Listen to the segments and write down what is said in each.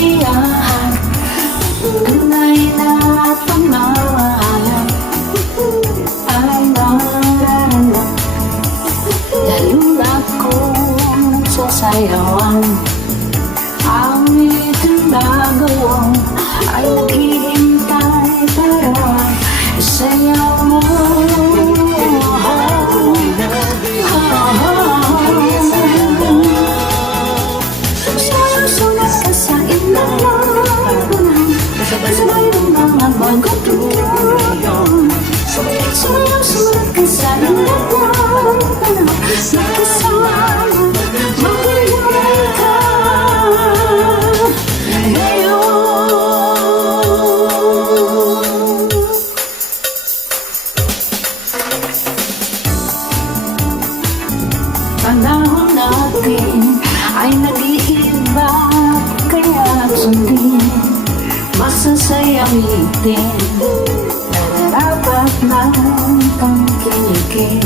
kasiyahan, tunay na pangalan ay nararamdaman. Lalo akong sasayawan, awitin bagawang ay naghihintay para isayaw mo. Sulat ka sa ilalim, kasabay ng mga bagong tuyon. Sulat ka sa ilalim, magkasama, magulay ka ngayon. Panahon natin ay nag-iiba, kaya sundin, masasayawitin, nararapat ng tangkilikin.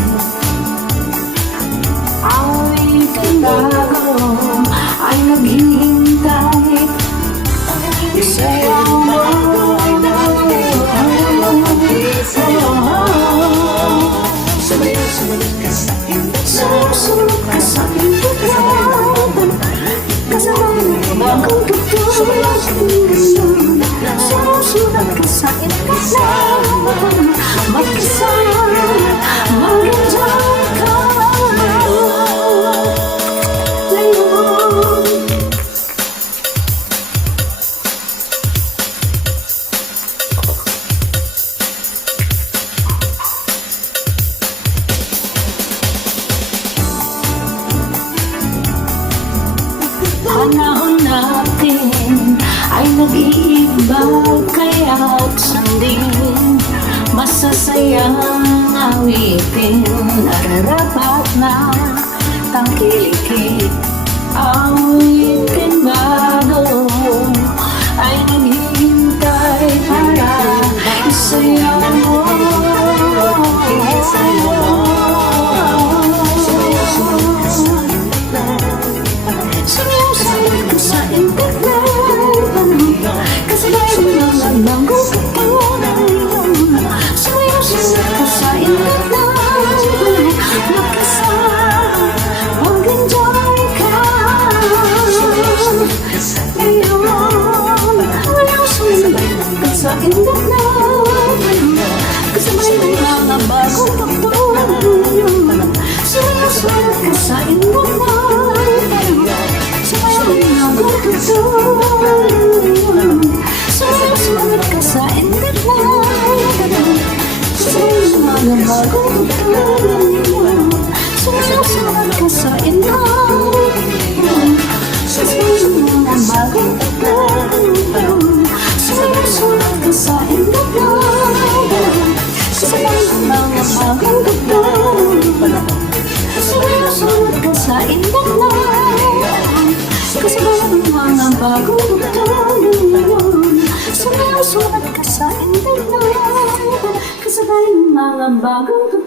Awitin bago ay naghihintay, isayaw mo. Sumunod ka sa indot na kasama ng bagong tugtog. Sumunod ka sa indot na magkasama, mag-enjoy ka ngayon. Panahon natin ay nag-iiba, kaya't sundin, masasayang awitin, nararapat na tangkilikin. Awitin bago ay naghihintay para isayaw mo. Sumunod ka sa indot na kasabay ng mga bagong tugtog. Sumunod ka sa indot na magkasama, mag-enjoy ka ngayon. Sumunod ka sa indot na kasabay ng mga bagong tugtog. Sumunod ka sa indot na sumunod ka sa indot na kasabay ng mga bagong tugtog. Sumunod ka sa indot kasabay ng mga bagong tugtog. Sumunod ka sa indot na kasabay ng mga bagong tugtog. Sumunod ka sa indot na kasabay ng mga bagong tugtog. Sumunod ka sa indot na kasabay ng mga bagong tugtog.